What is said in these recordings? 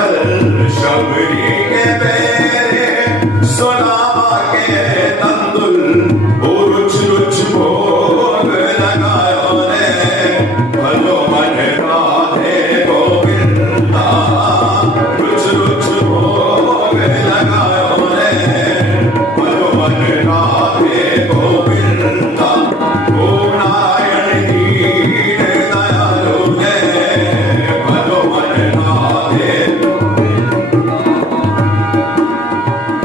शबरी के तेरे सुनावा के तंदुल रुच रुच भोग लगायो रे भलो मन राधे गोविंदा रुच रुच भोग लगायो रे भलो मन राधे गोविंदा ओ नारायण दीन दयालु रे भलो मन राधे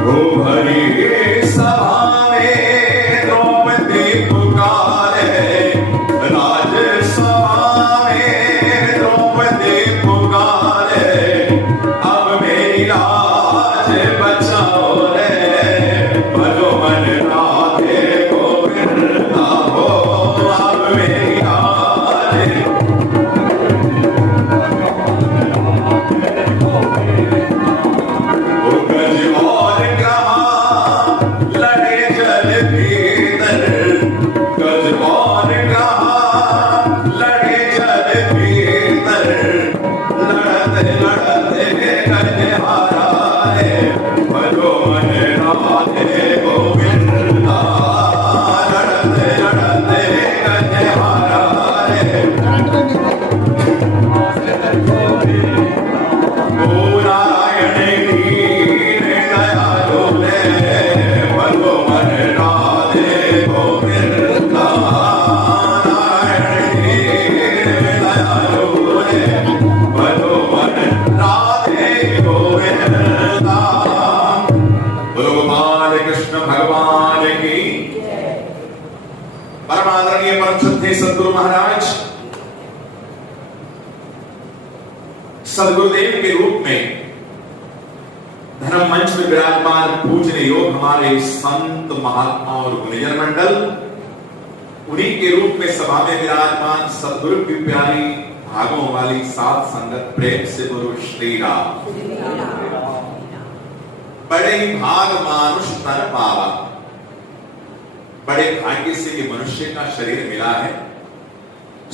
ओ हरि सभा में द्रौपदी पुकारे राजसभा में द्रौपदी पुकारे अब मेरी लाज बचाओ रे भलो मन राधे गोविंदा हो अब मेरी लाज ओ गज और कहा लड़े जल भीतर गज और कहा लड़े जल भीतर लड़ते लड़ते गज हारा रे भलो मन राधे गोविंदा लड़ते लड़ते गज हारा रे ओ नारायण दीन दयालु रे भलो मन राधे गोविंदा नारायण दीन दयालु रे भलो मन राधे गोविंदा बोलो गोपाल कृष्ण भगवान की परम आदरणीय परम श्रद्धेय सद्गुरु महाराज सदगुरुदेव के रूप में धर्म मंच में विराजमान पूजने योग हमारे संत महात्मा और गुणीजन मंडल, उन्हीं के रूप में सभा में विराजमान सदगुरु की प्यारी भागों वाली सात संगत प्रेम से बोलो श्री राम। बड़े ही भाग मानुष तन पावा, बड़े भाग्य से ये मनुष्य का शरीर मिला है।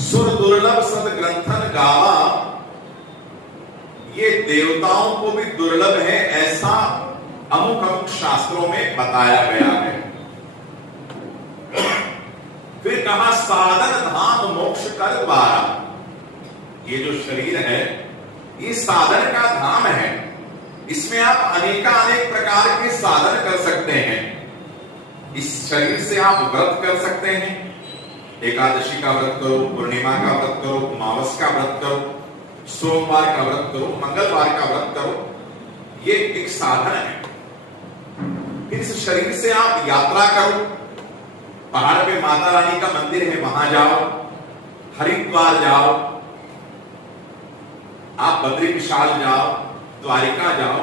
सुर दुर्लभ सद ग्रंथन गावा, ये देवताओं को भी दुर्लभ है ऐसा अमुक अमुक शास्त्रों में बताया गया है। फिर कहा साधन धाम मोक्ष कर द्वारा, ये जो शरीर है ये साधन का धाम है। इसमें आप अनेक प्रकार के साधन कर सकते हैं। इस शरीर से आप व्रत कर सकते हैं, एकादशी का व्रत करो, पूर्णिमा का व्रत करो, अमावस का व्रत करो, सोमवार का व्रत करो, मंगलवार का व्रत करो, ये एक साधन है। फिर इस शरीर से आप यात्रा करो, पहाड़ पे माता रानी का मंदिर है वहां जाओ, हरिद्वार जाओ, आप बद्री विशाल जाओ, द्वारिका जाओ।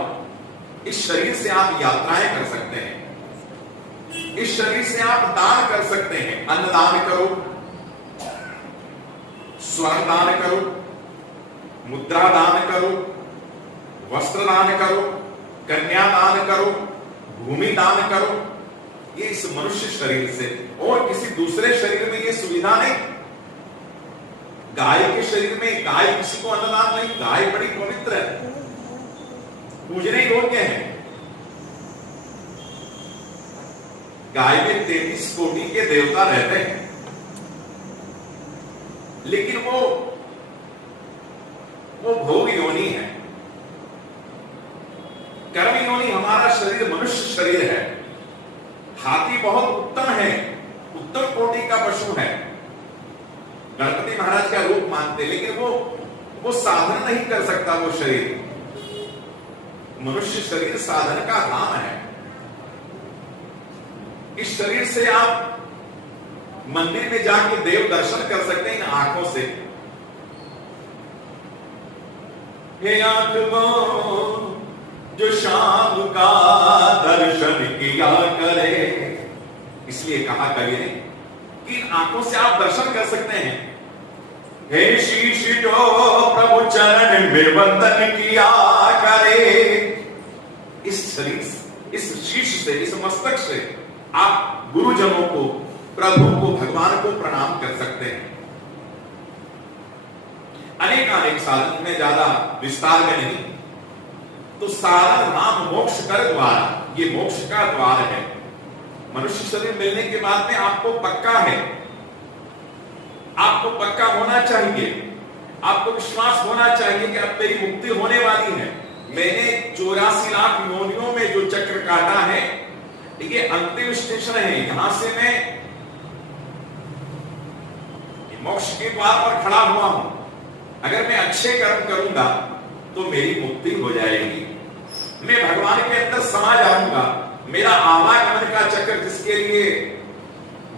इस शरीर से आप यात्राएं कर सकते हैं। इस शरीर से आप दान कर सकते हैं, अन्न दान करो, स्वर्ण दान करो, मुद्रा दान करो, वस्त्र दान करो, कन्या दान करो, भूमि दान करो। ये इस मनुष्य शरीर से, और किसी दूसरे शरीर में ये सुविधा नहीं। गाय के शरीर में गाय किसी को अन्नदान नहीं, गाय बड़ी पवित्र है, पूजने योग्य है। गाय में 33 कोटि के देवता रहते हैं, लेकिन वो भोग योनि है, कर्म योनि। हमारा शरीर मनुष्य शरीर है। हाथी बहुत उत्तम है, उत्तम कोटि का पशु है, गणपति महाराज का रूप मानते, लेकिन वो साधन नहीं कर सकता। वो शरीर, मनुष्य शरीर साधन का धाम है। इस शरीर से आप मंदिर में जाके देव दर्शन कर सकते हैं इन आंखों से। हे आत्मा जो शाम का दर्शन किया करे, इसलिए कहा कवि ने कि इन आंखों से आप दर्शन कर सकते हैं। हे शीश जो प्रभु चरण में वंदन किया करे, इस शरीर, इस शीश से, इस मस्तक से आप गुरुजनों को, प्रभु को, भगवान को प्रणाम कर सकते हैं। अनेक साधन में ज्यादा विस्तार में नहीं, तो साधन धाम मोक्ष कर द्वारा, ये मोक्ष का द्वार है। मनुष्य शरीर मिलने के बाद में आपको पक्का है, आपको पक्का होना चाहिए, आपको विश्वास होना चाहिए कि अब मेरी मुक्ति होने वाली है। मैंने 84 लाख योनियों में जो चक्र काटा है, ये अंतिम स्टेशन है, यहां से मैं मोक्ष के द्वार पर खड़ा हुआ हूं। अगर मैं अच्छे कर्म करूंगा तो मेरी मुक्ति हो जाएगी, मैं भगवान के अंदर समा जाऊंगा। मेरा आवागमन का चक्र, जिसके लिए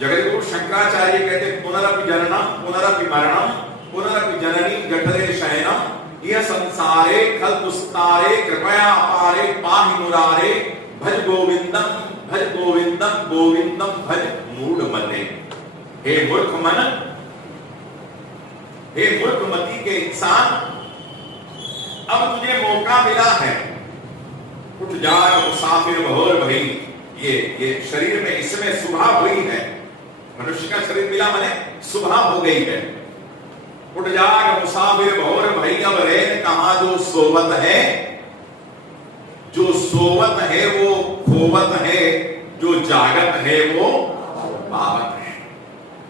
जगद्गुरु शंकराचार्य कहते पुनरपि जननम पुनरपि मरणम पुनरपि जननी जठरे शयनम यह संसारे खल दुस्तारे कृपया अपारे पाहि मुरारे भज गोविंदम गोविंदम भज मूढ़ मते। हे मूर्ख मन, हे मूर्खमती के इंसान, अब तुझे मौका मिला है, उठ जाग मुसाफिर बहोर भई। ये शरीर में इसमें सुबह हुई है, मनुष्य का शरीर मिला माने सुबह हो गई है। उठ जाग मुसाफिर बहोर भई, अब रैन कहां जो सोवत है, जो सोवत है वो खोवत है, जो जागत है वो पावत है।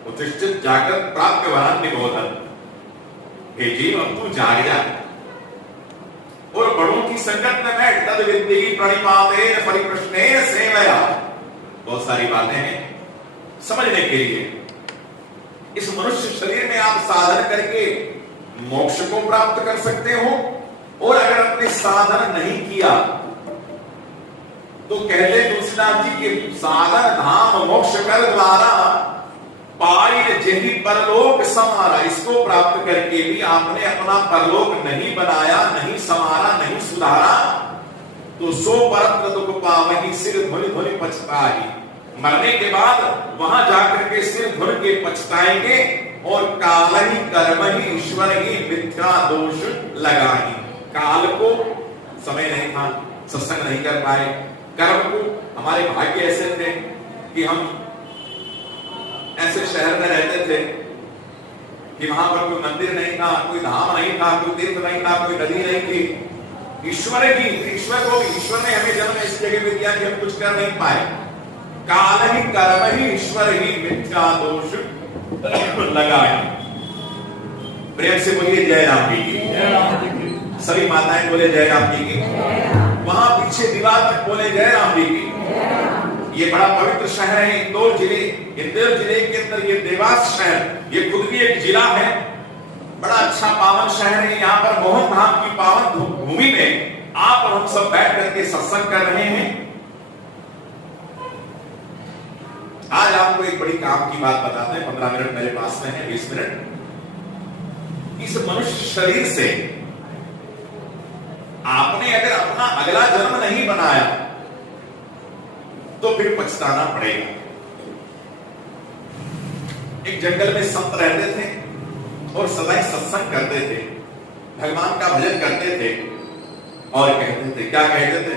उत्तिष्ठित जागृत प्राप्त वरन निबोधन। हे जीव, अब तू जाग जा और बड़ों की संगत में बैठ। तद विद्धि प्रणिपातेन परिप्रश्नेन सेवया। बहुत सारी बातें हैं समझने के लिए। इस मनुष्य शरीर में आप साधन करके मोक्ष को प्राप्त कर सकते हो, और अगर आपने साधन नहीं किया तो कहते तुलसीदास जी के साधन धाम मोक्ष कर द्वारा पाई जेहि परलोक समारा। इसको प्राप्त करके भी आपने अपना परलोक नहीं बनाया, नहीं समारा, नहीं सुधारा, तो सो परत्र दुख पावहि सिर धुनि धुनि पछताहि। मरने के बाद वहां जाकर के सिर धुन के पछताएंगे, और काल ही कर्म ही ईश्वर ही मिथ्या दोष लगाही। काल को समय नहीं था, सत्संग नहीं कर पाए। कर्म को, हमारे भाग्य ऐसे थे कि हम ऐसे शहर में रहते थे कि वहां पर कोई मंदिर नहीं था, कोई धाम नहीं था, कोई तीर्थ नहीं था, कोई नदी नहीं थी। ईश्वर ने हमें जन्म इस जगह में दिया कि हम कुछ कर नहीं पाए। काल ही कर्म ही ईश्वर ही मिथ्या दोष लगाए। प्रेम से बोलिए जय राम जी की। सभी माताएं बोले जय राम जी की। वहां पीछे दीवार तक बोले जय राम जी की। ये बड़ा पवित्र शहर है इंदौर जिले के अंदर। ये देवास शहर, ये खुद भी एक जिला है, बड़ा अच्छा पावन शहर है। यहाँ पर मोहन धाम की पावन भूमि में आप और हम सब बैठ करके सत्संग कर रहे हैं। आज आपको एक बड़ी काम की बात बताते हैं। 15 मिनट मेरे पास में है, 20 मिनट। इस मनुष्य शरीर से आपने अगर अपना अगला जन्म नहीं बनाया तो फिर पछताना पड़ेगा। एक जंगल में संत रहते थे और सदा ही सत्संग करते थे, भगवान का भजन करते थे, और कहते थे, क्या कहते थे?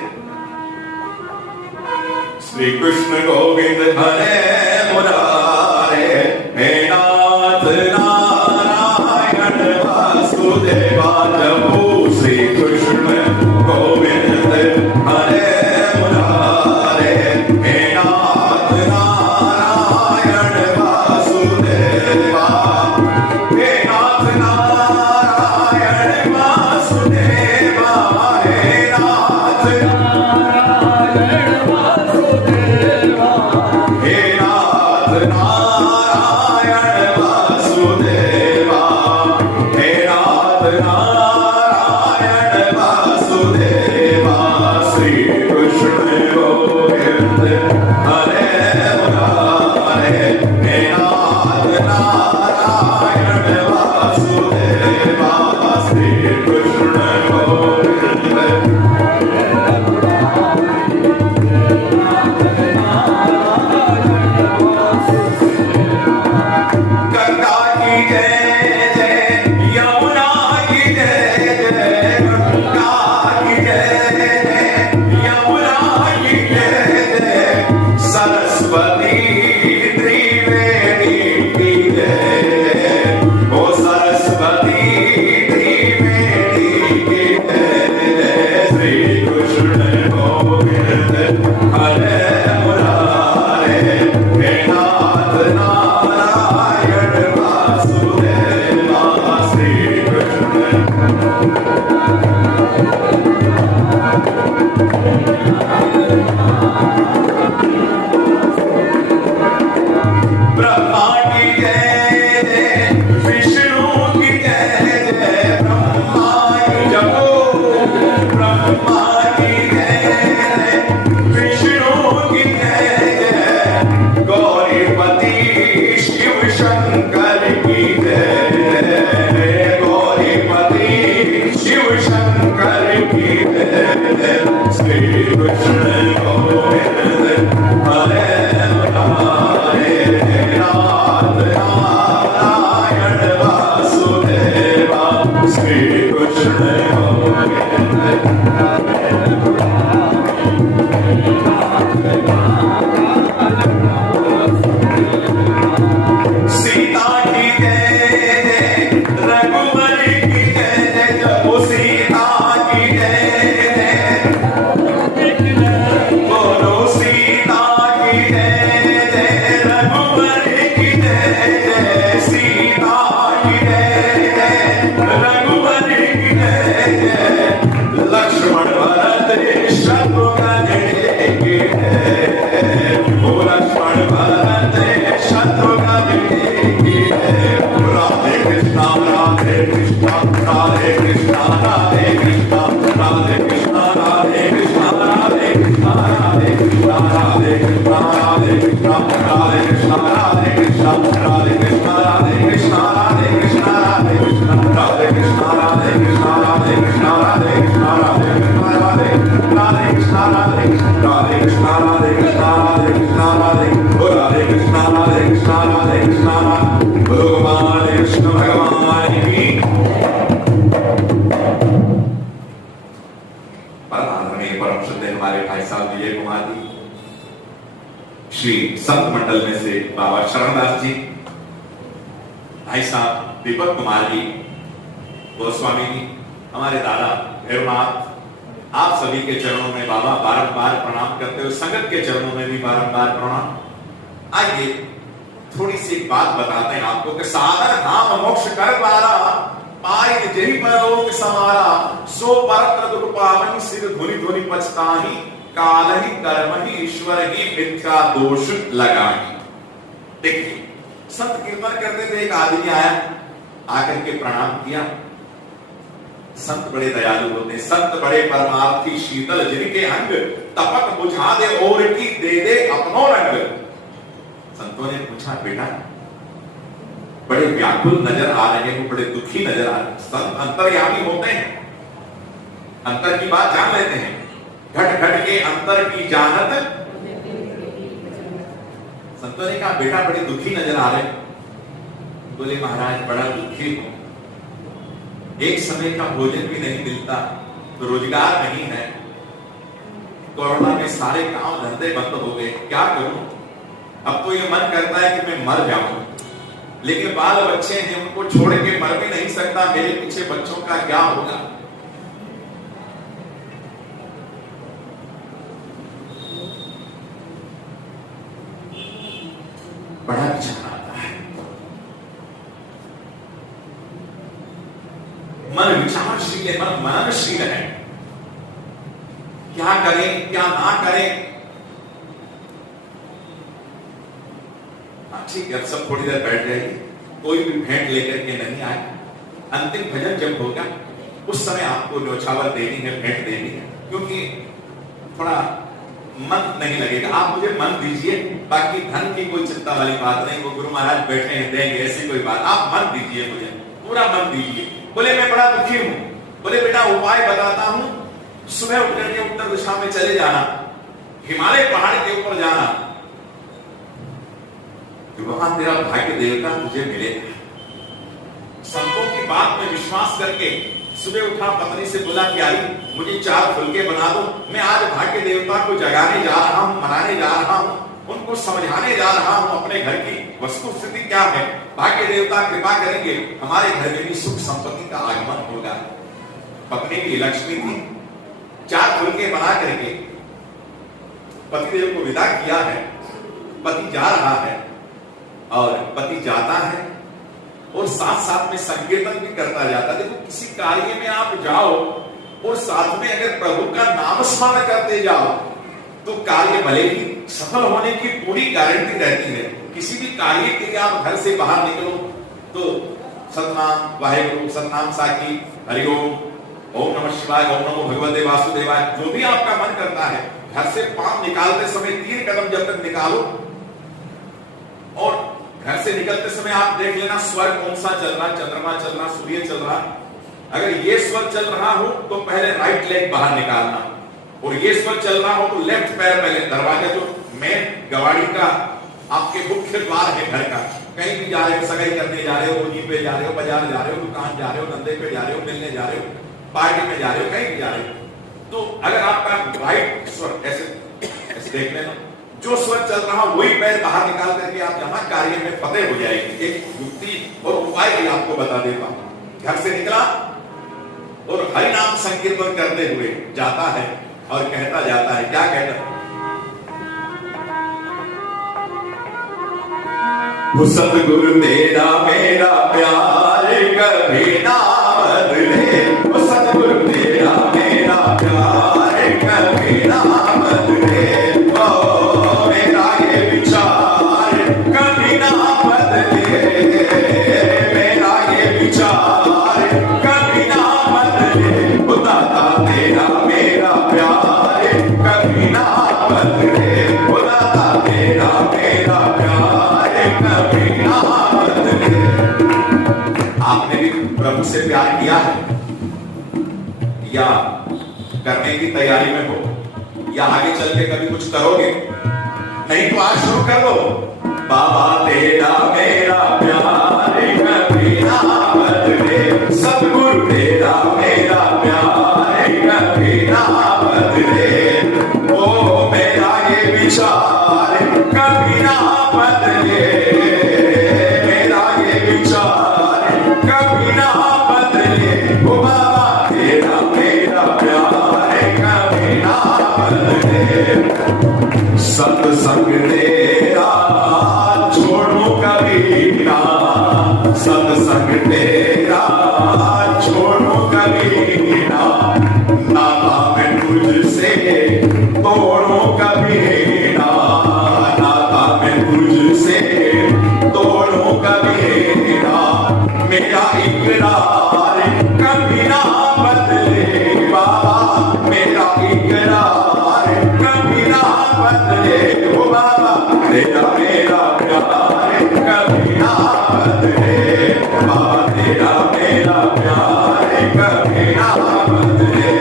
श्री कृष्ण गोविंद हरे मुरारे, हे नाथ नारायण वासुदेवा प्रभु। श्री कृष्ण गोविंद हरे श्री संत मंडल में से बाबा शरणदास जी, भाई साहब दीपक कुमार जी, गोस्वामी जी, हमारे दादा भैरवनाथ, आप सभी के चरणों में बाबा बारंबार प्रणाम करते हुए संगत के चरणों में भी बारंबार प्रणाम। आइए थोड़ी सी बात बताते हैं आपको कि साधन धाम मोक्ष कर द्वारा पाई जेहि परलोक समारा, सो परत्र दुख पावनि सिर धुनि धुनि पछताहि, काल ही कर्म ही ईश्वर ही मिथ्या दोष लगाई। देखिए संत कीर्तन करते थे, एक आदमी आया, आकर के प्रणाम किया। संत बड़े दयालु होते, संत बड़े परमार्थी, शीतल जिनके अंग, तपक बुझा दे और की दे अपनो रंग। संतों ने पूछा, बेटा बड़े व्याकुल नजर आ रहे हो, बड़े दुखी नजर आ रहे हैं। संत अंतर्यामी होते हैं, अंतर की बात जान लेते हैं। घट घट के अंतर की जानत। संतों ने कहा, बेटा बड़े दुखी नजर आ रहे। बोले, महाराज बड़ा दुखी हूं, एक समय का भोजन भी नहीं मिलता, तो रोजगार नहीं है, कोरोना में सारे काम धंधे बंद हो गए, क्या करूं? अब तो ये मन करता है कि मैं मर जाऊं, लेकिन बाल बच्चे हैं, उनको छोड़ के मर भी नहीं सकता, मेरे पीछे बच्चों का क्या होगा? बड़ा विचार आता है, मन विचारशील है, मन मननशील है, क्या करें क्या ना करें। ठीक है, अब सब थोड़ी देर बैठ जाइए, कोई भी भेंट लेकर के नहीं आए। अंतिम भजन जब होगा उस समय आपको न्योछावर देनी है, भेंट देनी है, क्योंकि थोड़ा मन नहीं लगेगा। आप मुझे मन दीजिए, बाकी धन की कोई चिंता वाली बात नहीं, वो गुरु महाराज बैठे हैं देंगे, ऐसी कोई बात। आप मन दीजिए, मुझे पूरा मन दीजिए। बोले, मैं बड़ा दुखी हूं। बोले, बेटा उपाय बताता हूं, सुबह उठ करके उत्तर दिशा में चले जाना, हिमालय पहाड़ के ऊपर जाना, वहां तेरा भाग्य देवता तुझे मिलेगा। संतों की बात में विश्वास करके सुबह उठा, पत्नी से बोला कि आई मुझे 4 फुलके बना दो, मैं आज भाग्य देवता को जगाने जा रहा हूं, मनाने जा रहा हूं, उनको समझाने जा रहा हूं अपने घर की वस्तु स्थिति क्या है। भाग्य देवता कृपा करेंगे, हमारे घर में भी सुख संपत्ति का आगमन होगा। पत्नी की लक्ष्मी थी, 4 फुलके बना करके पतिदेव को विदा किया है। पति जा रहा है और पति जाता है और साथ साथ में संकीर्तन भी करता जाता है। देखो, किसी कार्य में आप जाओ और साथ में अगर प्रभु का नाम स्मरण करते जाओ तो कार्य भले ही सफल होने की पूरी गारंटी रहती है। किसी भी कार्य के लिए आप घर से बाहर निकलो तो सतनाम वाहेगुरु, सतनाम साखी, हरिओम, ओम नमः शिवाय, ओम नमो भगवते वासुदेवाय, जो भी आपका मन करता है। घर से पांव निकालते समय 3 कदम जब तक निकालो, और घर से निकलते समय आप देख लेना स्वर कौन सा चल रहा, चंद्रमा चल रहा, सूर्य चल रहा। अगर ये स्वर चल रहा हो तो पहले राइट लेग बाहर निकालना, और ये स्वर चल रहा हो तो लेफ्ट पैर पहले, दरवाजा जो मेन गवाड़ी का आपके मुख्य द्वार है घर का, कहीं भी जा रहे हो, सगाई करने जा रहे हो, होली पे जा रहे हो, बाजार जा रहे हो, दुकान जा रहे हो, धंधे पे जा रहे हो, मिलने जा रहे हो, पार्टी में जा रहे हो, कहीं भी जा रहे हो, तो अगर आपका राइट स्वर ऐसे देख लेना, जो स्वर चल रहा वही पैर बाहर निकाल करके आप जहां कार्य में फतेह हो जाएगी। एक युक्ति और उपाय भी आपको बता देता हूं। घर से निकला और हरि नाम संकीर्तन करते हुए जाता है और कहता जाता है, क्या कहता है? वो सतगुरु तेरा मेरा प्यार कभी ना बदले, वो सतगुरु तेरा मेरा प्यार कभी ना बदले, ओ मेरा ये विचार कभी ना बदले, मेरा ये विचार कभी ना बदले, वो दाता तेरा मेरा प्यार कभी ना बदले, वो दाता तेरा मेरा प्यार कभी ना बदले। आपने भी प्रभु से प्यार किया है या करने की तैयारी में हो या आगे चल के कभी कुछ करोगे? नहीं तो आज शुरू कर लो। बाबा तेरा मेरा प्यार कभी ना बदले, सतगुरु तेरा मेरा प्यार कभी ना बदले, ओ मेरा ये विचार कभी ना बदले, मेरा ये विचार कभी ना बदले, ओ बाबा तेरा मेरा प्यार कभी ना बदले, सत्संग तेरा छोड़ू कभी ना, सत्संग तेरा छोड़ू कभी ना, नाता मैं तुझसे तोड़ू कभी ना, नाता मैं तुझसे तोड़ू कभी ना, मेरा इकरार कभी ना बदले, बाबा मेरा इकरार कभी ना बदले, ओ बाबा तेरा मेरा प्यार कभी ना बदले, बाबा तेरा मेरा प्यार कभी ना बदले,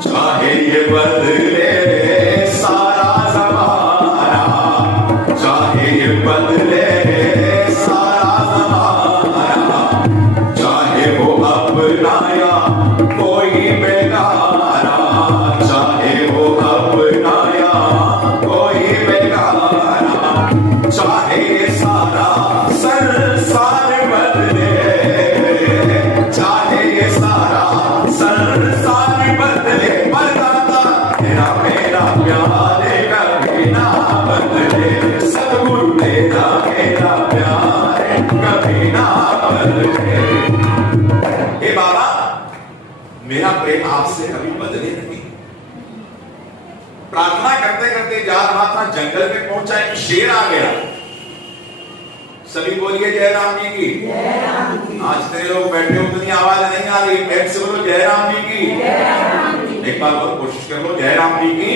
चाहे ये बदले सारा ज़माना, चाहे ये बदले सारा ज़माना, चाहे वो अपना या कोई बेगाना, चाहे वो अपना या कोई बेगाना, चाहे ये सारा संसार बदले, चाहे ये सारा संसार बदले, बदलता तेरा मेरा प्यार कभी ना बदले, सतगुरु तेरा मेरा प्यार कभी ना बदले। हे बाबा मेरा प्रेम आपसे कभी बदले नहीं। प्रार्थना करते करते जा रहा था, जंगल में पहुंचा, एक शेर आ गया। सभी बोलिए जयराम जी की। आज तेरे लोग बैठे हो, उतनी आवाज नहीं आ रही, पेट से बोलो जयराम जी की। एक बार और कोशिश कर लो, जयराम जी की।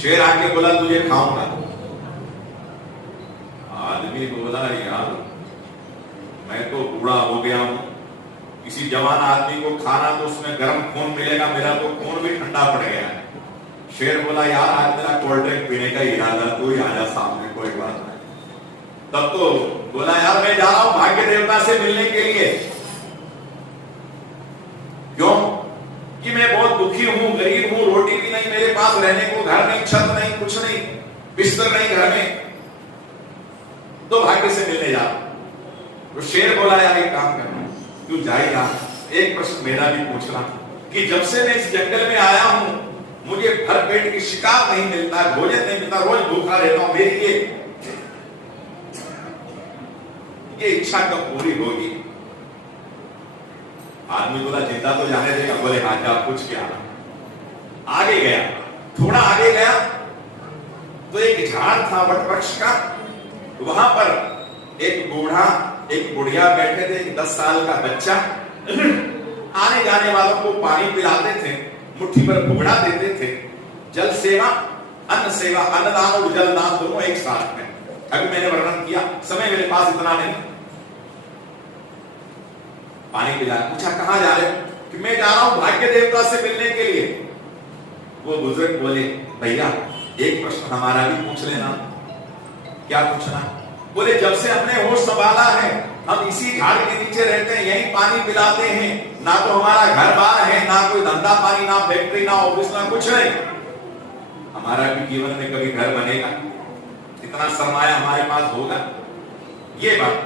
शेर आके बोला तुझे खाऊंगा। आदमी बोला यार मैं तो बूढ़ा हो गया हूं, किसी जवान आदमी को खाना तो उसमें गर्म खून मिलेगा, मेरा तो खून भी ठंडा पड़ गया है। शेर बोला यार आज मेरा कोल्ड ड्रिंक पीने का इरादा, तू ही आजा सामने, कोई बात नहीं। तब तो बोला यार मैं जा रहा हूं भाग्य देवता से मिलने के लिए। क्यों? कि मैं बहुत दुखी हूं, गरीब हूं, रोटी भी नहीं मेरे पास, रहने को घर नहीं, छत नहीं, कुछ नहीं, बिस्तर नहीं घर में, तो भाग्य से मिलने जा। तो शेर बोला यार एक काम करना, तू जाएगा, एक प्रश्न मेरा भी पूछना कि जब से मैं इस जंगल में आया हूं मुझे भर पेट की शिकार नहीं मिलता, भोजन नहीं मिलता, रोज भूखा रहता हूं, मेरी ये इच्छा कब पूरी होगी? आदमी बोला जिंदा तो जाने देगा। बोले हाँ जा पूछ के आना। आगे गया, थोड़ा आगे गया तो एक झाड़ था वट वृक्ष का, वहां पर एक बूढ़ा एक बुढ़िया बैठे थे, 10 साल का बच्चा आने जाने वालों को पानी पिलाते थे, मुट्ठी पर भुगड़ा देते थे। जल सेवा, अन्न सेवा, अन्नदान और जलदान दोनों एक साथ में। अभी मैंने वर्णन किया, समय मेरे पास इतना नहीं। पानी पिला, पूछा कहां जा रहे हो? कि मैं जा रहा हूं भाग्य देवता से मिलने के लिए। वो बुजुर्ग बोले, भैया एक प्रश्न हमारा भी पूछ लेना। क्या पूछना? बोले, जब से हमने होश संभाला है हम इसी झाड़ के नीचे रहते हैं, यही पानी पिलाते हैं, ना तो हमारा घर बार है, ना कोई धंधा पानी, ना फैक्ट्री, ना ऑफिस, ना कुछ नहीं। हमारा भी जीवन में कभी घर बनेगा? इतना सरमाया हमारे पास होगा? ये बात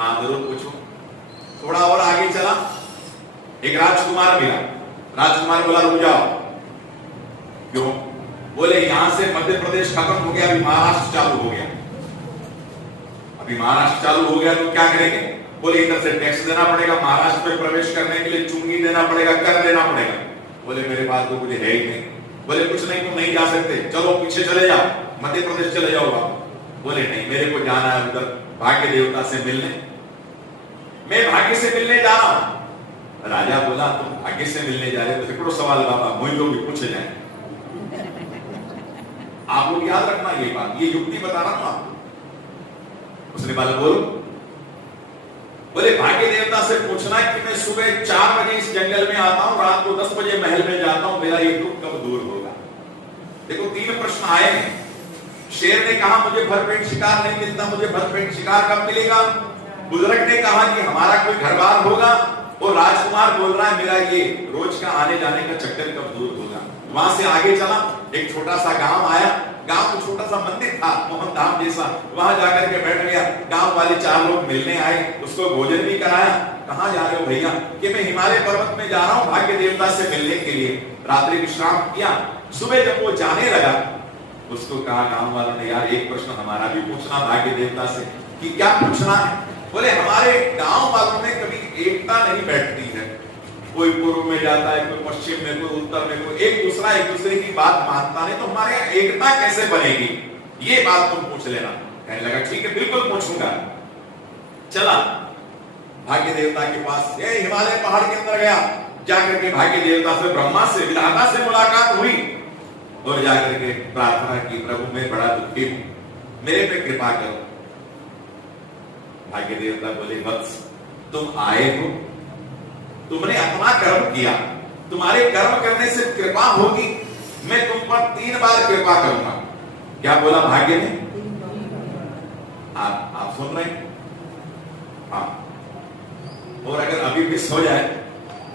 आप जरूर पूछो। थोड़ा और आगे चला, एक राजकुमार मिला। राजकुमार बोला, रुक जाओ। क्यों? बोले, यहां से मध्य प्रदेश खत्म हो गया, अभी महाराष्ट्र चालू हो गया। अभी महाराष्ट्र चालू हो गया तो क्या करेंगे? बोले, इधर से टैक्स देना पड़ेगा, महाराष्ट्र में प्रवेश करने के लिए चुंगी देना पड़ेगा, कर देना पड़ेगा। बोले, मेरे पास तो कुछ है ही नहीं। बोले, कुछ नहीं, तुम नहीं जा सकते, चलो पीछे चले जाओ, मध्य प्रदेश चले जाओ आप। बोले, नहीं, मेरे को जाना है उधर भाग्य देवता से मिलने, मैं भाग्य से मिलने जा रहा हूं। राजा बोला, तुम भाग्य से मिलने जा रहे हो तो फिक्रो सवाल बाबा मुझे जो भी पूछे जाए। आप लोग याद रखना ये बात, ये युक्ति बता रहा हूं आपको। उसने बोला, बोले, भाग्य देवता से पूछना है कि मैं सुबह 4 बजे इस जंगल में आता हूं, रात को 10 बजे महल में जाता हूं, मेरा ये दुख कब दूर होगा? देखो 3 प्रश्न आए हैं। शेर ने कहा, मुझे भरपेट शिकार नहीं मिलता, मुझे भरपेट शिकार कब मिलेगा? बुजुर्ग ने कहा कि हमारा कोई घर बार होगा, और राजकुमार बोल रहा है मेरा ये रोज का आने जाने का चक्कर कब दूर होगा? वहां से आगे चला, एक छोटा सा गांव आया। गांव में छोटा सा मंदिर था, मोहन धाम जैसा। वहां जाकर के बैठ गया। गांव वाले 4 लोग मिलने आए, उसको भोजन भी कराया। कहां जा रहे हो भैया? कि मैं हिमालय पर्वत में जा रहा हूं भाग्य देवता से मिलने के लिए। रात्रि विश्राम किया। सुबह जब वो जाने लगा, उसको कहा गांव वालों ने, यार एक प्रश्न हमारा भी पूछना भाग्य देवता से। कि क्या पूछना है? बोले, हमारे गांव वालों में कभी एकता नहीं बैठती है, कोई पूर्व में जाता है, कोई पश्चिम में, कोई उत्तर में, कोई एक दूसरे की बात मानता नहीं, तो हमारे यहाँ एकता कैसे बनेगी? ये बात तुम पूछ लेना। कहने लगा, ठीक है, बिल्कुल पूछूंगा। चला भाग्य देवता के पास, ये हिमालय पहाड़ के अंदर गया। जाकर के भाग्य देवता से, ब्रह्मा से, विधाता से मुलाकात हुई, और जाकर के प्रार्थना की, प्रभु मैं बड़ा दुखी हूं, मेरे पे कृपा करो। भाग्य देवता बोले, वत्स तुम आए हो, तुमने अपना कर्म किया, तुम्हारे कर्म करने से कृपा होगी, मैं तुम पर 3 बार कृपा करूंगा। क्या बोला भाग्य ने? आप सुन रहे हैं? हाँ। और अगर अभी मिस हो जाए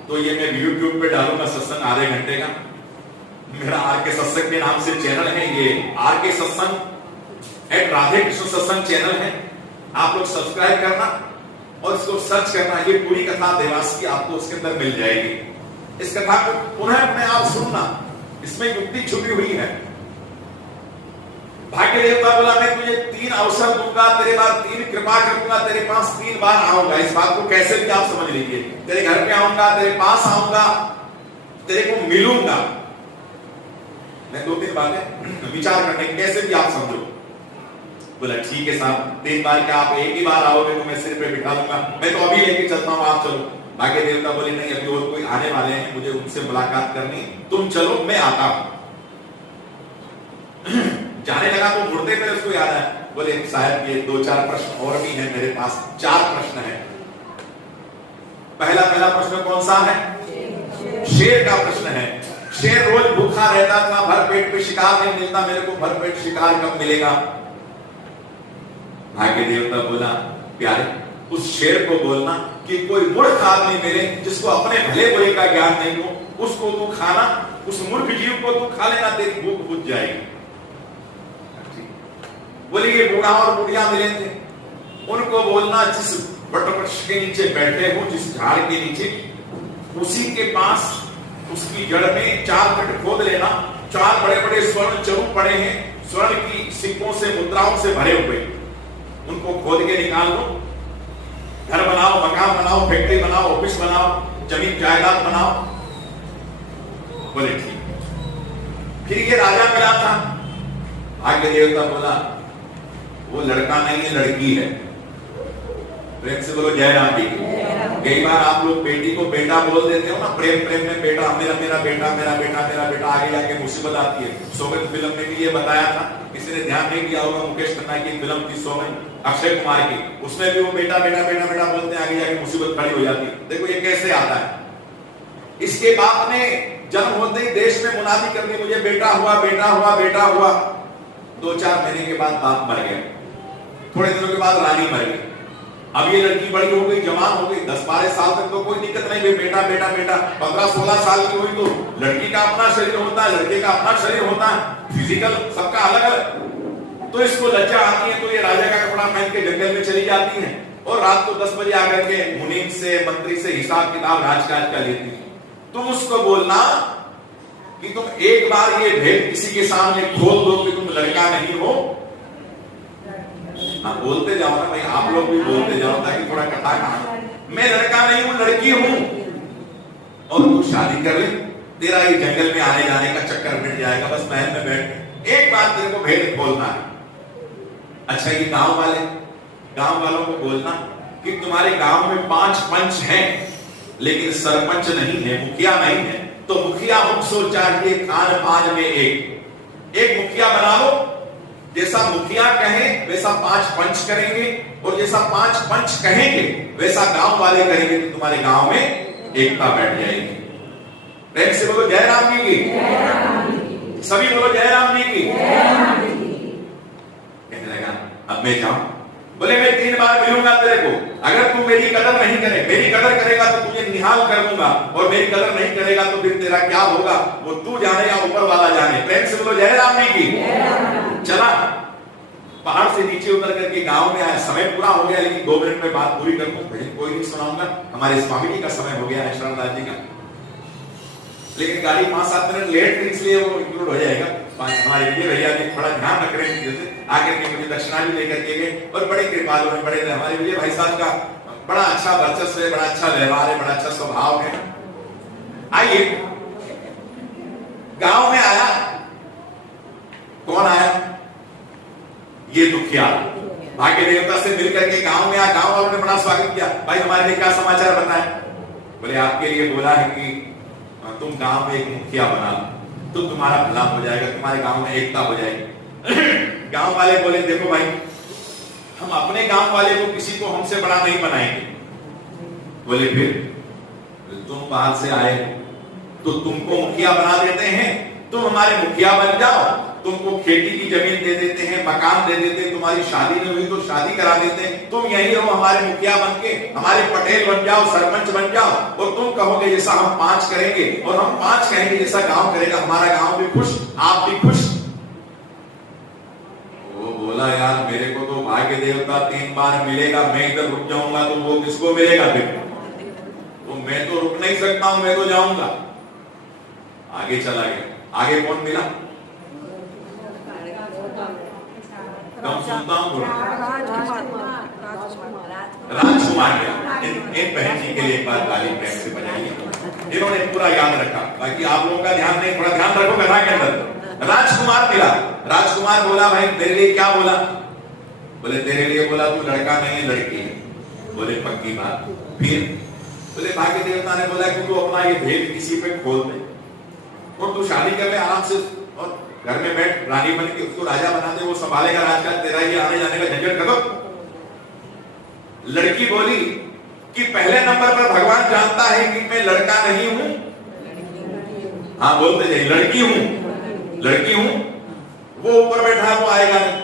तो ये मैं YouTube पे डालूंगा सत्संग आधे घंटे का। मेरा आरके सत्संग के नाम से चैनल है, ये आरके सत्संग @राधे कृष्ण सत्संग चैनल है। आप लोग सब्सक्राइब करना और इसको सर्च करना। ये पूरी कथा देवास की आपको उसके अंदर मिल जाएगी। इस कथा को पुनः अपने आप सुनना, इसमें युक्ति छुपी हुई है। भाग्य देवता बोला, मैं तुझे 3 अवसर दूंगा, तेरे बार 3 कृपा करूंगा, तेरे पास 3 बार आऊंगा। इस बात को कैसे भी आप समझ लीजिए, तेरे घर पे आऊंगा, तेरे पास आऊंगा, तेरे को मिलूंगा। मैं 2-3 बातें विचार करने कैसे भी आप समझो। बोला, ठीक है साहब, 3 बार क्या आप एक ही बार आओगे तो मैं सिर पे बिठा लूंगा, मैं तो अभी लेके चलता हूं, आप चलो। भाग्य देवता बोले, नहीं, अभी और कोई आने वाले हैं, मुझे उनसे मुलाकात करनी, तुम चलो, मैं आता हूं। जाने लगा तो मुड़ते पे उसको याद आया। बोले, साहब ये 2-4 प्रश्न और भी हैं मेरे पास, 4 प्रश्न हैं। पहला प्रश्न कौन सा है? शेर का प्रश्न है। शेर रोज भूखा रहता था, भरपेट पे शिकार नहीं मिलता, मेरे को भरपेट शिकार कब मिलेगा? भाग्य देवता बोला, प्यारे उस शेर को बोलना कि कोई मूर्ख आदमी मिले जिसको अपने भले बुरे का ज्ञान नहीं हो, उसको तू खाना, उस मूर्ख जीव को तू खा लेना, तेरी भूख बुझ जाएगी। बोले, ये बूढ़ा और बुढ़िया मिले थे, उनको बोलना जिस वटवृक्ष के नीचे बैठे हो, जिस झाड़ के नीचे, उसी के पास उसकी जड़ में 4 फट खोद लेना, 4 बड़े-बड़े स्वर्ण चरु पड़े हैं, स्वर्ण की सिक्कों से, मुद्राओं से भरे हुए, उनको खोद के निकाल लो। घर बनाओ, मकान बनाओ, फैक्ट्री बनाओ, ऑफिस बनाओ, जमीन जायदाद बनाओ। बोले, ठीक। फिर ये राजा मिला था। भाग्य देवता बोला, वो लड़का नहीं है, लड़की है। प्रेम से बोलो जय राम जी। कई बार आप लोग बेटी को बेटा बोल देते हो ना, प्रेम में बेटा, मेरा बेटा, मेरा बेटा, आगे जाके मुसीबत आती है। सोगन फिल्म में भी ये बताया था, किसी ने ध्यान नहीं दिया होगा, मुकेश खन्ना की फिल्म थी सोगन, अक्षय कुमार की, उसमें भी वो बेटा बोलते हैं, आगे जाके मुसीबत खड़ी हो जाती है। देखो ये कैसे आता है। इसके बाप ने जन्म होते ही दे देश में मुनादी कर दी, मुझे बेटा हुआ बेटा हुआ बेटा हुआ। 2-4 महीने के बाद बाप मर गया, थोड़े दिनों के बाद रानी मर गई। अब ये लड़की बड़ी हो गई, जवान हो गई, 10-12 साल तक तो कोई दिक्कत नहीं, बेटा बेटा बेटा। 15-16 साल की हुई तो लड़की का अपना शरीर होता है, लड़के का अपना शरीर होता है, फिजिकल सबका अलग अलग। तो इसको लज्जा आती है, तो ये राजा का कपड़ा पहन के जंगल में चली जाती है और रात को 10 बजे आकर के मुनीम से, मंत्री से हिसाब किताब राजकाज का लेती है। तुम उसको बोलना कि तुम एक बार ये भेद किसी के सामने खोल दो कि तुम लड़का नहीं हो। हाँ, बोलते जाओ ना भाई, आप लोग भी बोलते जाओ ताकि थोड़ा कथा कहानी। मैं लड़का नहीं हूं, लड़की हूं, और तू शादी कर ले, तेरा ये जंगल में आने जाने का चक्कर मिट जाएगा, बस महल में बैठ एक बार तेरे को भेद खोलना है। अच्छा, ये गांव वालों को बोलना कि तुम्हारे गांव में 5 पंच हैं लेकिन सरपंच नहीं है, मुखिया नहीं है, तो मुखिया हमको चाहिए खान पान में एक मुखिया बना लो। जैसा मुखिया कहे वैसा 5 पंच करेंगे, और जैसा 5 पंच कहेंगे वैसा गांव वाले करेंगे, तो तुम्हारे गांव में एकता बैठ जाएगी। प्रेम से बोलो जय राम जी की, सभी बोलो जय राम जी की। कहने लगा अब मैं जाऊं? बोले मैं 3 बार मिलूंगा तेरे को, अगर तू मेरी कदर नहीं करे, मेरी कदर करेगा तो तुझे निहाल कर दूंगा, और मेरी कदर नहीं करेगा तो फिर तेरा क्या होगा वो तू जाने या ऊपर वाला जाने। प्रेम से बोलो जय राम जी की। चला पहाड़ से नीचे उतर करके गांव में आया। समय पूरा हो गया, लेकिन 2 मिनट में बात पूरी कर दूं, कोई नहीं सुनाऊंगा, हमारे स्वामी जी का समय हो गया है, शरणदास जी का। लेकिन गाड़ी 5-7 मिनट लेट थी, इसलिए वो इंक्लूड हो जाएगा। हमारे विजय भैया ने बड़ा ध्यान रख रहे हैं, जैसे आगे के मुझे दक्षिणा भी लेकर के गए, और बड़े कृपालु हैं, बड़े हमारे विजय भाई साहब का बड़ा अच्छा वर्चस्व है, बड़ा अच्छा व्यवहार है, बड़ा अच्छा स्वभाव है। आइए, गांव में आया, कौन आया? ये दुखिया भाग्य देवता से मिलकर के गांव में आया। गांव वालों ने बड़ा स्वागत किया, भाई हमारे लिए क्या समाचार बनना है? बोले आपके लिए बोला है कि तुम गांव में एक मुखिया बना लो, तो तुम्हारा भला हो जाएगा, तुम्हारे गांव में एकता हो जाएगी। गांव वाले बोले देखो भाई, हम अपने गांव वाले को किसी को हमसे बड़ा नहीं बनाएंगे। बोले फिर तुम बाहर से आए तो तुमको मुखिया बना देते हैं, तुम हमारे मुखिया बन जाओ, तुमको खेती की जमीन दे देते हैं, मकान दे देते हैं, तुम्हारी शादी नहीं हुई तो शादी करा देते हैं, तुम यही रहो हमारे मुखिया बन के, हमारे पटेल बन जाओ, सरपंच बन जाओ, और तुम कहोगे जैसा हम 5 करेंगे, और हम 5 कहेंगे जैसा गांव करेगा, हमारा गांव भी खुश, आप भी खुश। वो बोला यार मेरे को तो भाग्य देवता 3 बार मिलेगा, मैं इधर रुक जाऊंगा तो वो किसको मिलेगा फिर? तो मैं तो रुक नहीं सकता हूं, मैं तो जाऊंगा। आगे चला गया। आगे कौन मिला? कम सुनता हूं, राजकुमार गया। इन बहन जी के लिए एक बार ताली प्रेम से बजाइए, इन्होंने पूरा याद रखा, बाकी आप लोगों का ध्यान नहीं, थोड़ा ध्यान रखो कथा के अंदर। राजकुमार मिला। राजकुमार बोला भाई तेरे लिए क्या बोला? बोले तेरे लिए बोला तू लड़का नहीं है, लड़की है। बोले पक्की बात। फिर बोले भाग्य देवता ने बोला कि तू अपना ये भेद किसी पे खोल दे, और तू शादी कर ले आराम से, और घर में बैठ, रानी बन के उसको राजा बना दे, वो संभालेगा राजकाज, तेरा ये आने जाने का झंझट खत्म। लड़की बोली कि पहले नंबर पर भगवान जानता है कि मैं लड़का नहीं हूं। हाँ बोलते जाइए, लड़की हूं, लड़की हूं। वो ऊपर बैठा है, वो आएगा नहीं।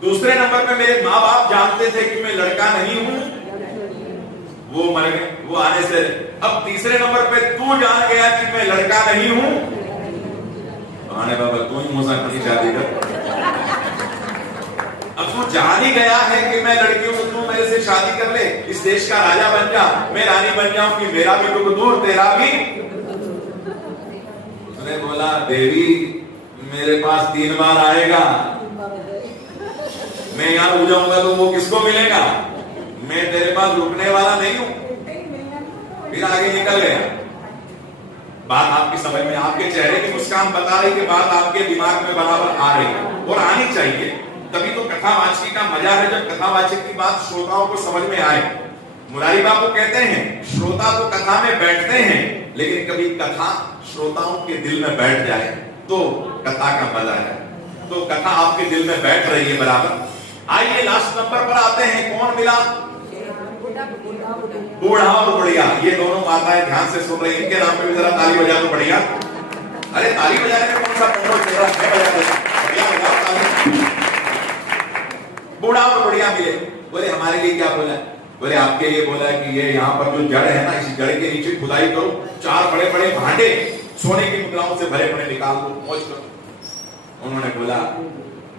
दूसरे नंबर पे मेरे माँ बाप जानते थे कि मैं लड़का नहीं हूं, वो मर गए, वो आने से। अब तीसरे नंबर पे तू जान गया कि मैं लड़का नहीं हूं, आने बाबा तू ही मुझसे अपनी शादी कर। अब तू जान ही गया है कि मैं लड़की हूं, तू मेरे से शादी कर ले, इस देश का राजा बन जा, मैं रानी बन जाऊं, कि मेरा भी दुख दूर, तेरा भी। उसने बोला देवी मेरे पास 3 बार आएगा, मैं यहां रुक जाऊंगा तो वो किसको मिलेगा? मैं तेरे पास रुकने वाला नहीं हूं। फिर आगे निकल गया। बात आपकी समझ में, आपके चेहरे की मुस्कान बता रही कि बात आपके दिमाग में बराबर आ रही है, और आनी चाहिए। तभी तो कथावाचकी का मजा है, जब कथावाचक की बात श्रोताओं को समझ में आए। मुरारी बाबू कहते हैं श्रोता तो कथा में बैठते हैं, लेकिन कभी कथा श्रोताओं के दिल में बैठ जाए तो कथा का मजा है। तो कथा आपके दिल में बैठ रही है बराबर। आइए लास्ट नंबर पर आते हैं, कौन मिला? बूढ़ा और बुढ़िया। ये दोनों माताएं ध्यान से सुन रही, इनके नाम पे भी जरा ताली बजा दो बढ़िया। अरे ताली बजाने में कौन सा पेट्रोल चल रहा है, मैं बजा देता हूं, बढ़िया बजाओ ताली। बूढ़ा और बढ़िया मिले, बोले हमारे लिए क्या बोला? बोले आपके लिए बोला कि ये यहाँ पर जो जड़ है ना, इस जड़ के नीचे खुदाई करो, 4 बड़े बड़े भांडे सोने की मुद्राओं से भरे भरे निकाल दो, मौज करो। उन्होंने बोला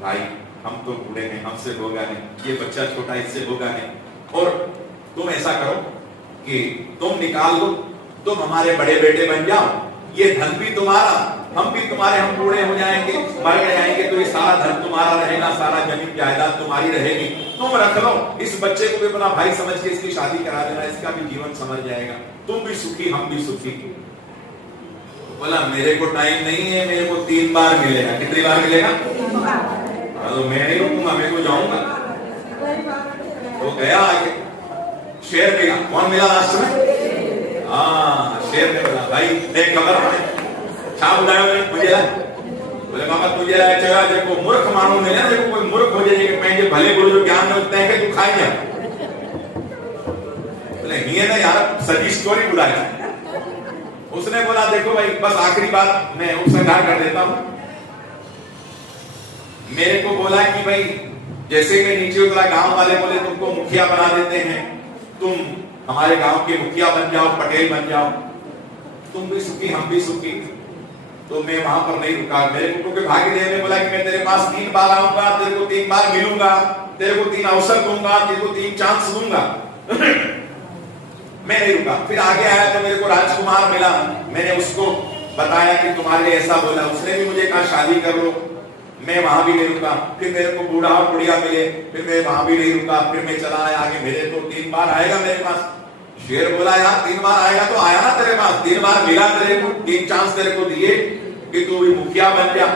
भाई हम तो बूढ़े हैं, हमसे होगा नहीं, ये बच्चा छोटा, इससे होगा नहीं, और तुम ऐसा करो कि तुम निकाल लो, तुम हमारे बड़े बेटे बन जाओ, ये धन भी तुम्हारा, हम भी तुम्हारे, हम बूढ़े हो जाएंगे, मर जाएंगे, तो ये सारा धन तुम्हारा रहेगा, सारा जमीन जायदाद तुम्हारी रहेगी, तुम रख लो, इस बच्चे को भी अपना भाई समझ के इसकी शादी करा देना, इसका भी जीवन समझ जाएगा, तुम भी सुखी हम भी सुखी। बोला मेरे को टाइम नहीं है, मेरे को 3 बार मिलेगा। कितनी बार मिलेगा? तो मैं नहीं रुकूंगा, मैं तो जाऊंगा। वो गया आगे, शेर मिला। कौन मिला लास्ट में? हाँ, शेर ने बोला भाई देख खबर छा बुलाया मुझे ला। बोले बाबा तुझे चला, देखो मूर्ख मानो मिले ना, देखो कोई मूर्ख हो जाए कि मैं भले गुरु जो ज्ञान में उतने हैं कि तू खाई जा। बोले ये ना यार सजी स्टोरी बुलाया। उसने बोला देखो भाई बस आखिरी बात मैं उपसंहार कर देता हूं। मेरे को बोला कि भाई जैसे मैं नीचे उतरा, गांव वाले बोले तुमको मुखिया बना देते हैं, तुम हमारे गांव के मुखिया बन जाओ, पटेल बन जाओ, तुम भी सुखी हम भी सुखी। तो मैं वहां पर नहीं रुका, मेरे को क्योंकि भाग्यदेव ने बोला कि मैं तेरे पास 3 बार आऊंगा, तेरे को 3 बार मिलूंगा, तेरे को 3 अवसर दूंगा, तेरे को 3 चांस दूंगा। मैं नहीं रुका, फिर आगे आया तो मेरे को राजकुमार मिला, मैंने उसको बताया कि तुम्हारे लिए ऐसा बोला, उसने भी मुझे कहा शादी कर लो, मैं वहां भी नहीं रुका। फिर मेरे को बूढ़ा और बुढ़िया मिले, फिर मैं वहां भी नहीं रुका, फिर मैं चला आया आगे, मेरे तो 3 बार आएगा मेरे पास। शेर बोला यार 3 बार आएगा तो आया ना तेरे पास, 3 बार मिला तेरे को, 3 चांस तेरे को दिए कि तू भी मुखिया बन जा।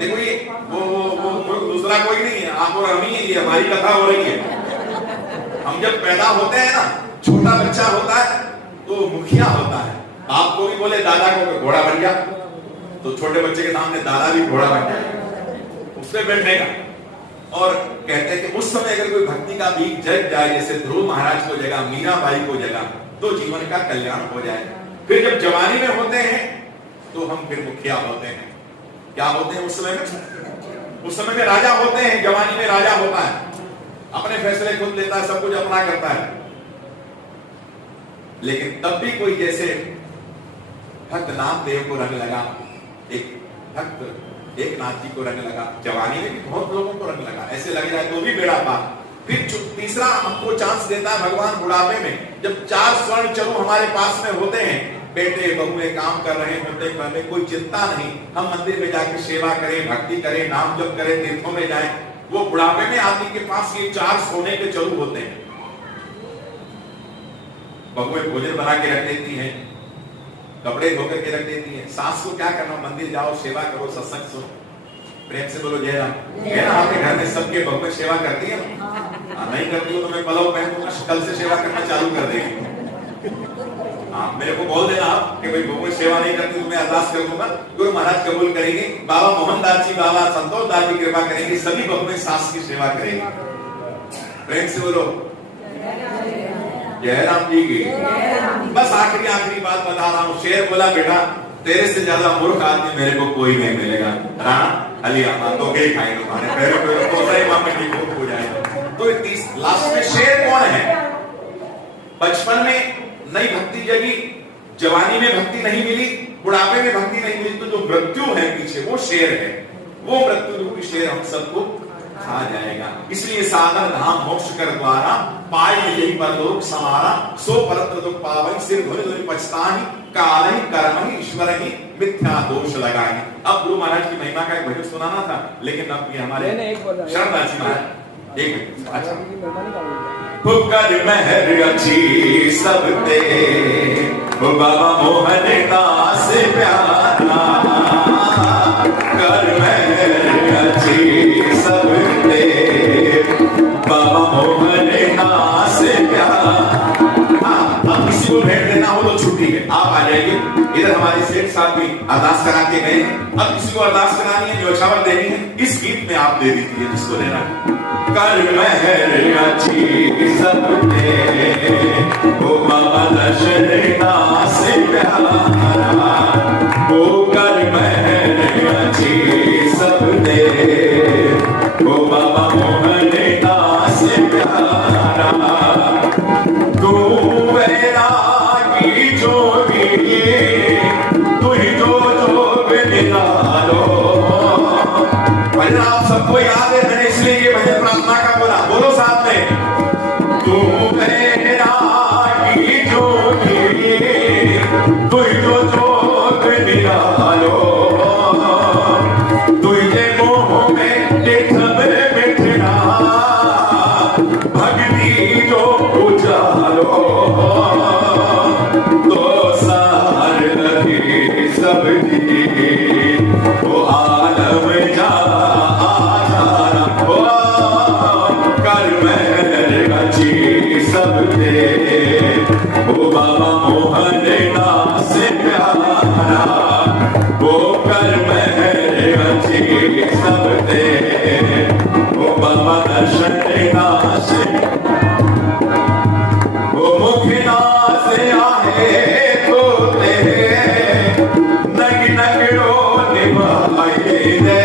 देखो ये वो दूसरा कोई नहीं है, आप और हम ही है, ये हमारी कथा हो रही है। हम जब पैदा होते हैं ना, छोटा बच्चा होता है तो मुखिया होता है। आपको भी बोले दादा को घोड़ा बन जा, तो छोटे बच्चे के सामने दादा भी घोड़ा बन जाए, उससे बैठेगा। और कहते हैं कि उस समय अगर कोई भक्ति का बीज जग जाए, जैसे ध्रुव महाराज को जगा, मीराबाई को जगा, तो जीवन का कल्याण हो जाए। फिर जब जवानी में होते हैं तो हम फिर मुखिया होते हैं। क्या होते हैं उस समय में? उस समय में राजा होते हैं, जवानी में राजा होता है, अपने फैसले खुद लेता है, सब कुछ अपना करता है। लेकिन तब भी कोई जैसे भक्त नामदेव को रंग लगा, एक भक्त एक नाथ जी को रंग लगा, जवानी में भी बहुत लोगों को रंग लगा, ऐसे लग रहा है तो भी बेड़ा पार। फिर तीसरा हमको चांस देता है भगवान बुढ़ापे में, जब 4 स्वर्ण चरु हमारे पास में होते हैं, बेटे बहुए काम कर रहे होते, हमें कोई चिंता नहीं, हम मंदिर में जाकर सेवा करें, भक्ति करें, नाम जप करें, तीर्थों में जाएं। वो बुढ़ापे में आदमी के पास ये 4 सोने के चरु होते हैं। बहुए भोजन बना के रख देती हैं, कपड़े धोकर के रख देती है। सास को क्या करना, मंदिर जाओ, सेवा करो, सत्संग सुनो, प्रेम से बोलो जय राम। है ना आपके घर में सबके बहुएं सेवा करती है? नहीं करती हो तो मैं पलाव पहन दूंगा, कल से सेवा करना चालू कर देंगे। मेरे को बोल देना आप कि भाई बहुएं सेवा नहीं करती तो मैं अरदास कर दूंगा, गुरु महाराज कबूल करेंगे, बाबा मोहनदास जी, बाबा संतोष दास जी कृपा करेंगे, सभी बहुएं सास की सेवा करेंगे। प्रेम से बोलो जय राम जी की। बस आखिरी बात बता रहा हूँ। शेर बोला बेटा तेरे से ज्यादा मूर्ख आदमी मेरे को कोई नहीं मिलेगा। राणा अली तो गए खाए तुम्हारे पैरों पे तो सही मां में ठीक हो जाएगा। तो लास्ट में शेर कौन है? बचपन में नई भक्ति जगी, जवानी में भक्ति नहीं मिली, बुढ़ापे में भक्ति नहीं मिली, तो जो मृत्यु है पीछे वो शेर है। वो मृत्यु रूपी शेर हम सबको खा जाएगा। इसलिए साधन धाम मोक्ष कर द्वारा, पाए यही परलोक समारा, सो परत्र दुख पावई, सिर धुनि धुनि पछताहि, कालहि कर्महि ईश्वरहि मिथ्या दोष लगाहि। अब गुरु महाराज की महिमा का एक भजन सुनाना था, लेकिन अब ये हमारे शरणदास जी महाराज एक मिनट। अच्छा कर मेहर अच्छी सब ते, बाबा मोहन दास प्यारा, कर मेहर अच्छी सब ते, बाबा मोहन दास प्यारा। अब किसी को भेंट देना हो तो छुट्टी है, आप आ जाइए। इधर हमारे सेठ साहब भी अरदास करा के गए हैं। अब किसी को अरदास करानी है, न्योछावर देनी है, इस गीत में आप दे दीजिए जिसको देना है। कर मेहर अच्छी सब ते, ओ बाबा दशरथ दास प्यारा, ओ कर मेहर डालो। भजन आप सबको याद है, मैंने इसलिए ये भजन प्रार्थना का बोला, बोलो साथ में। तू मेरा की जोगी, तू जो जोग निरालो, तुझे मोह में मिठना भक्ति जो उजालो, तो सार लगे सबकी वो आलम जा आधारा, कर मेहर रची सब दे, वो बाबा मोहन दास प्यारा, वो कर मेहर रची सब दे, वो बाबा दर्शन दास, वो मुख दास आहे तो नग नगड़ो निभाए दे,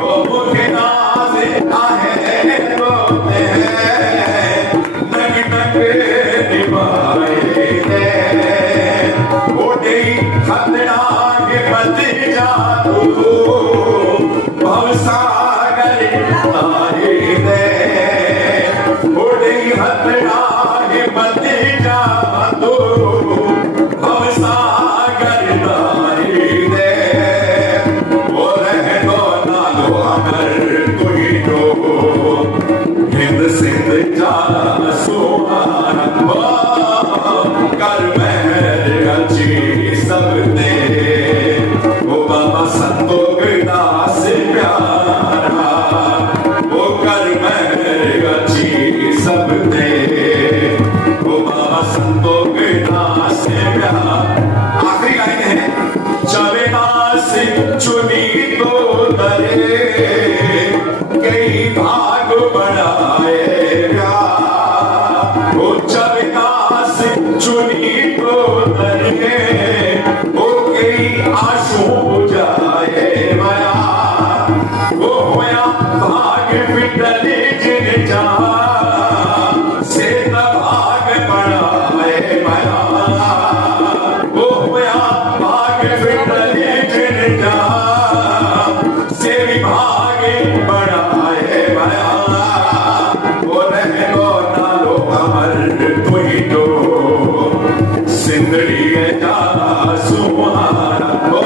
वो मुख दास आहे तो नग नग निभाए दे, वो देई खतरा के बच जा तू, भवसागर तारे दे, वो देई खतरा के बच जा तू, भवसागर तारे दे, वो रह दो ना लो अमर तुही तो, हिंद सिंध जा सुहाना, कर मेहर रची सब दे, वो बाबा संतोष दास प्यारा, वो कर मेहर रची सब दे, वो बाबा संतोष दास प्यारा। आखिरी लाइन है, चवे दास चुनी तो करे, कई भाग बढ़ाए प्यार, वो चवे दास चुनी तो करे, वो कई आंसू बुझाए माया, वो होया भाग पिटले जिन जा, से भाग बढ़ाए माया, वो होया भाग पिटले जिन जा, से भाग बढ़ाए माया, वो रह लो ना लो अमर तुही तो, सिंदड़ी जा सुहाना,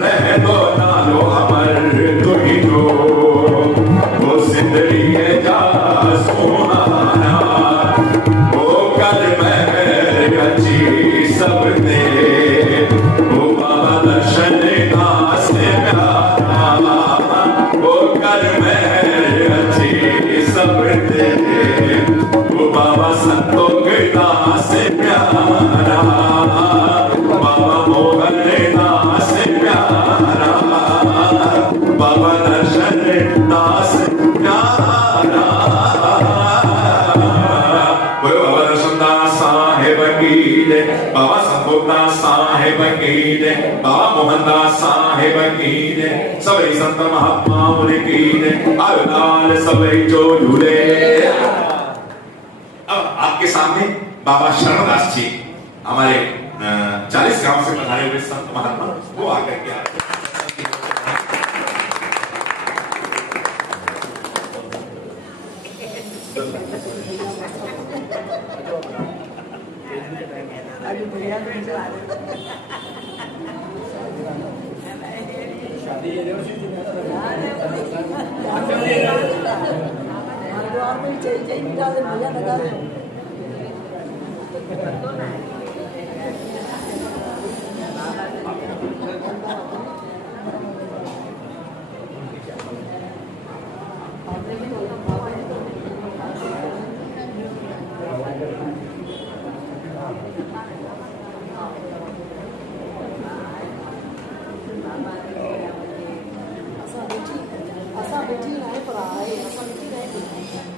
रह दो ना लो अमर तुही तो, वो सिंदड़ी जा सुहाना, वो कर मेहर रची सब दे, वो बाबा दर्शन दास प्यारा, वो कर मेहर रची सब दे, वो बाबा संतोष दास प्यारा, बाबा मोहन दास प्यारा, बाबा दर्शन दास प्यारा। बोलो बाबा दर्शन दास साहेब की जय, बाबा संतोष दास साहेब की जय, बाबा मोहन दास साहेब की जय, सबरी संत महात्मा की जय, आयुलाल सबरी जो झूले। अब आपके सामने बाबा शरणदास जी, हमारे 40 गांव से पधारे हुए संत महात्मा, वो आकर के Asa beti naik perai, asa beti naik.